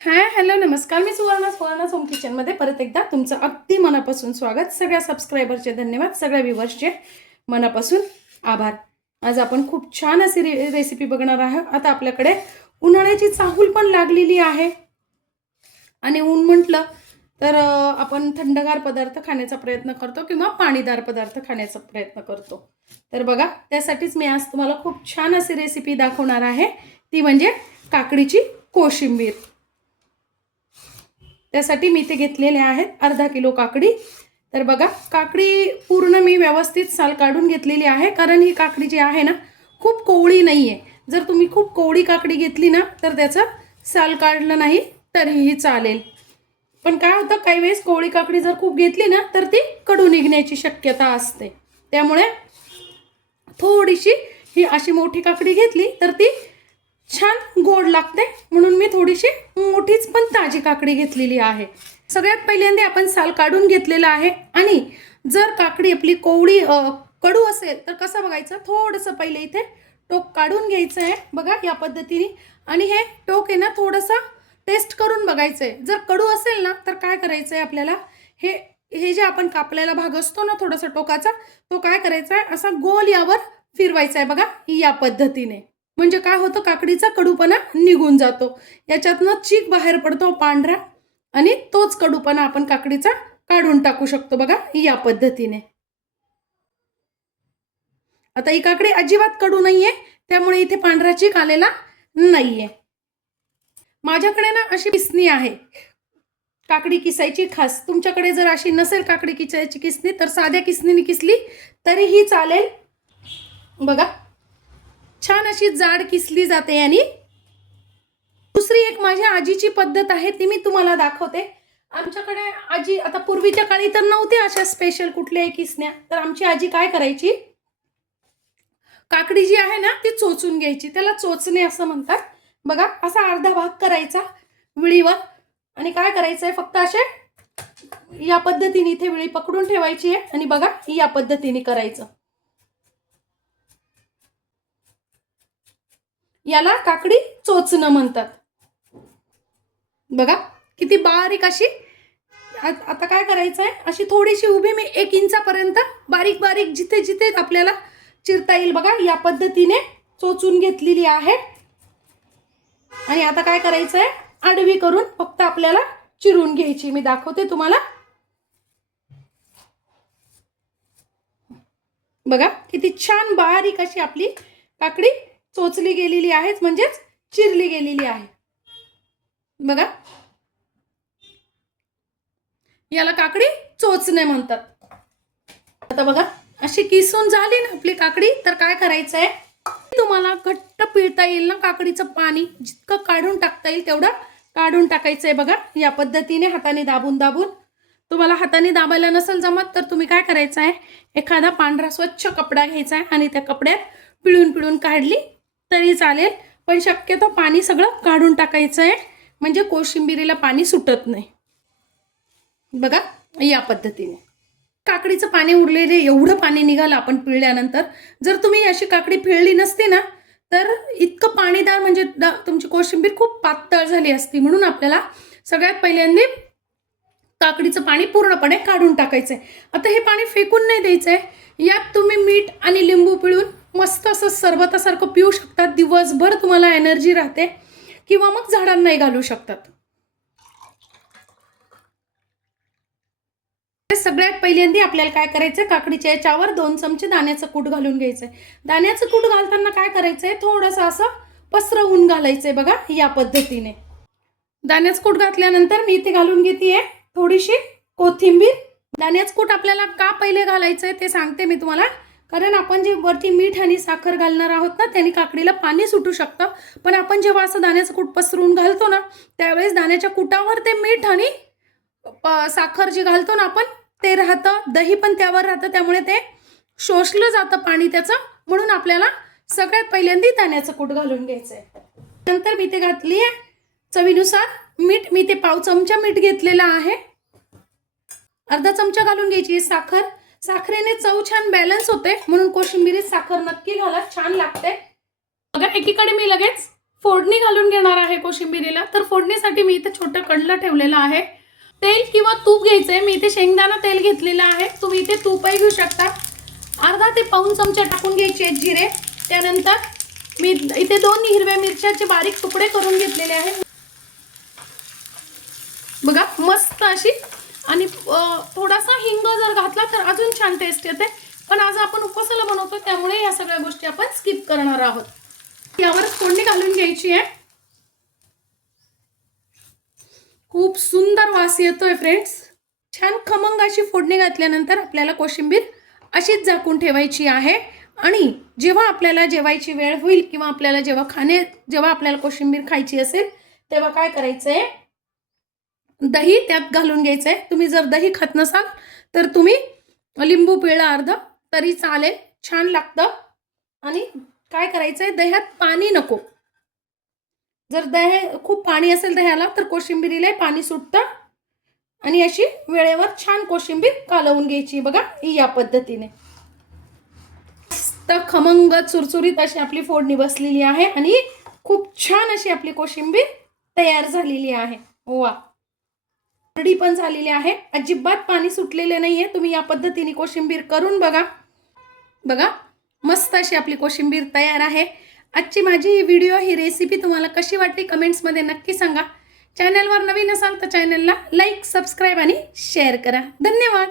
हां हॅलो नमस्कार. मी सुवर्णा सुवर्णा होम किचनमध्ये परत एकदा तुमचं अगदी मनापासून स्वागत. सगळ्या सबस्क्रायबरचे धन्यवाद सगळ्या व्ह्युवर्सचे मनापासून आभार. आज आपण खूप छान अशी रे रेसिपी बघणार आहोत. आता आपल्याकडे उन्हाळ्याची चाहूल पण लागलेली आहे. आणि ऊन म्हटलं तर आपण थंडगार पदार्थ खाण्याचा प्रयत्न करतो किंवा पाणीदार पदार्थ खाण्याचा प्रयत्न करतो. तर बघा त्यासाठीच मी आज तुम्हाला खूप छान अशी रेसिपी दाखवणार आहे. ती म्हणजे काकडीची कोशिंबीर. त्यासाठी मी ते घेतलेले आहेत अर्धा किलो काकडी. तर बघा काकडी पूर्ण मी व्यवस्थित साल काढून घेतलेली आहे कारण ही काकडी जी आहे ना खूप कोवळी नाही आहे जर तुम्ही खूप कोवळी काकडी घेतली ना तर त्याचं साल काढलं नाही तरीही चालेल. पण काय होतं काही वेळेस कोवळी काकडी जर खूप घेतली ना तर ती कडू निघण्याची शक्यता असते. त्यामुळे थोडीशी ही अशी मोठी काकडी घेतली तर ती छान गोड लागते. म्हणून मी थोडीशी मोठीच पण ताजी काकडी घेतलेली आहे. सगळ्यात पहिल्यांदा आपण साल काढून घेतलेलं आहे. आणि जर काकडी आपली कोवळी कडू असेल तर कसं बघायचं? थोडंसं पहिले इथे टोक काढून घ्यायचं आहे. बघा या पद्धतीने. आणि हे टोक आहे ना थोडंसं टेस्ट करून बघायचं आहे जर कडू असेल ना तर काय करायचं आहे आपल्याला? हे हे जे आपण कापलेला भाग असतो ना थोडासा टोकाचा तो काय करायचा आहे? असा गोल यावर फिरवायचा आहे. बघा या पद्धतीने. म्हणजे काय होतं काकडीचा कडूपणा निघून जातो. याच्यातनं चीक बाहेर पडतो पांढरा आणि तोच कडूपणा आपण काकडीचा काढून टाकू शकतो बघा या पद्धतीने. आता ही काकडी अजिबात कडू नाहीये त्यामुळे इथे पांढरा चीक आलेला नाहीये. माझ्याकडे ना अशी किसणी आहे. काकडी किसायची खास. तुमच्याकडे जर अशी नसेल काकडी किसायची किसणी तर साध्या किसणीने किसली तरीही चालेल. बघा. छान अशी जाड किसली जाते आणि दुसरी एक माझ्या आजीची पद्धत आहे ती मी तुम्हाला दाखवते. आमच्याकडे आजी आता पूर्वीच्या काळी तर नव्हती अशा स्पेशल कुठल्याही किसण्या. तर आमची आजी काय करायची? काकडी जी आहे ना ती चोचून घ्यायची. त्याला चोचणे असं म्हणतात. बघा असा अर्धा भाग करायचा विळीवर. आणि काय करायचं आहे फक्त असे या पद्धतीने इथे विळी पकडून ठेवायची आहे. आणि बघा या पद्धतीने करायचं. याला काकडी चोचणं म्हणतात. बघा किती बारीक अशी आता काय करायचं आहे अशी थोडीशी उभी मी एक इंचापर्यंत बारीक बारीक जिथे जिथे आपल्याला चिरता येईल बघा या पद्धतीने चोचून घेतलेली आहे. आणि आता काय करायचं आहे आडवी करून फक्त आपल्याला चिरून घ्यायची. मी दाखवते तुम्हाला. बघा किती छान बारीक अशी आपली काकडी चोचली गेलेली आहेच म्हणजेच चिरली गेलेली आहे. बघा. याला काकडी चोचणे म्हणतात. आता बघा अशी किसून झाली ना आपली काकडी तर काय करायचं आहे तुम्हाला घट्ट पिळता येईल ना काकडीचं पाणी. जितकं काढून टाकता येईल तेवढं काढून टाकायचं आहे बघा. या पद्धतीने हाताने दाबून दाबून. तुम्हाला हाताने दाबायला नसेल जमत तर तुम्ही काय करायचं आहे एखादा पांढरा स्वच्छ कपडा घ्यायचा आहे आणि त्या कपड्यात पिळून पिळून काढली तरी चालेल पण शक्यतो पाणी सगळं काढून टाकायचं आहे. म्हणजे कोशिंबिरीला पाणी सुटत नाही. बघा या पद्धतीने. काकडीचं पाणी उरलेले एवढं पाणी निघालं आपण पिळल्यानंतर. जर तुम्ही अशी काकडी पिळली नसती ना तर इतकं पाणीदार म्हणजे तुमची कोशिंबीर खूप पातळ झाली असती. म्हणून आपल्याला सगळ्यात पहिल्यांदा काकडीचं पाणी पूर्णपणे काढून टाकायचं आहे आता हे पाणी फेकून नाही द्यायचं आहे यात तुम्ही मीठ आणि लिंबू पिळून मस्त असं सरबतासारखं पिऊ शकतात. दिवसभर तुम्हाला एनर्जी राहते. किंवा मग झाडांनाही घालू शकतात. सगळ्यात पहिल्यांदा आपल्याला काय करायचं काकडीच्या याच्यावर दोन चमचे दाण्याचं कूट घालून घ्यायचंय. दाण्याचं कूट घालताना काय करायचंय? थोडंसं असं पसरवून घालायचंय बघा या पद्धतीने. दाण्याचं कूट घातल्यानंतर मी इथे घालून घेते थोडीशी कोथिंबीर. दाण्याचं कूट आपल्याला का पहिले घालायचंय ते सांगते मी तुम्हाला. कारण आपण जे वरती मीठ आणि साखर घालणार आहोत ना त्याने काकडीला पाणी सुटू शकतं. पण आपण जेव्हा असं दाण्याचं कूट पसरून घालतो ना त्यावेळेस दाण्याच्या कुटावर ते मीठ आणि साखर जी घालतो ना आपण ते राहतं. दही पण त्यावर राहतं त्यामुळे ते शोषलं जातं पाणी त्याचं. म्हणून आपल्याला सगळ्यात पहिल्यांदा दाण्याचं कूट घालून घ्यायचं आहे नंतर मी ते घातली आहे. चवीनुसार मीठ मी ते पाव चमचा मीठ घेतलेला आहे. अर्धा चमचा घालून घ्यायची साखर. साखरेने चव छान बॅलन्स होते. म्हणून कोशिंबिरीत साखर नक्की घाला छान लागते. बघा एकीकडे मी लगेच फोडणी घालून घेणार आहे कोशिंबिरीला. तर फोडणीसाठी मी इथे छोटं कडलं ठेवलेलं आहे. तेल किंवा तूप घ्यायचंय. मी इथे शेंगदाणा तेल घेतलेलं आहे. तुम्ही इथे तूपही घेऊ शकता. अर्धा ते पाऊन चमचा टाकून घ्यायचे आहेत जिरे. त्यानंतर मी इथे दोन हिरव्या मिरच्याचे बारीक तुकडे करून घेतलेले आहे बघा मस्त अशी आणि थोडासा हिंग जर घातला तर अजून छान टेस्ट येते. पण आज आपण उपवासाला बनवतो त्यामुळे या सगळ्या गोष्टी आपण स्किप करणार आहोत. यावर फोडणी घालून घ्यायची आहे. खूप सुंदर वास येतोय फ्रेंड्स छान खमंग अशी फोडणी घातल्यानंतर आपल्याला कोशिंबीर अशीच झाकून ठेवायची आहे. आणि जेव्हा आपल्याला जेवायची वेळ होईल किंवा आपल्याला जेव्हा खाणे जेव्हा आपल्याला कोशिंबीर खायची असेल तेव्हा काय करायचंय? दही त्यात घालून घ्यायचं आहे तुम्ही जर दही खात नसाल तर तुम्ही लिंबू पिळलं अर्ध तरी चालेल. छान लागतं. आणि काय करायचं आहे दह्यात पाणी नको. जर दह्या खूप पाणी असेल दह्याला तर कोशिंबिरीला पाणी सुटतं. आणि अशी वेळेवर छान कोशिंबीर कालवून घ्यायची. बघा या पद्धतीने. तर खमंग चुरचुरीत अशी आपली फोडणी बसलेली आहे. आणि खूप छान अशी आपली कोशिंबीर तयार झालेली आहे. वा. कोरडी पण झालेली आहे. अजिबात पाणी सुटलेले नाहीये. तुम्ही या पद्धतीने कोशिंबीर करून बघा. बघा मस्त अशी आपली कोशिंबीर तयार आहे. आजची माझी ही व्हिडिओ ही रेसिपी तुम्हाला कशी वाटली कमेंट्समध्ये नक्की सांगा. चॅनलवर नवीन असाल तर चॅनलला लाईक सबस्क्राईब आणि शेअर करा. धन्यवाद!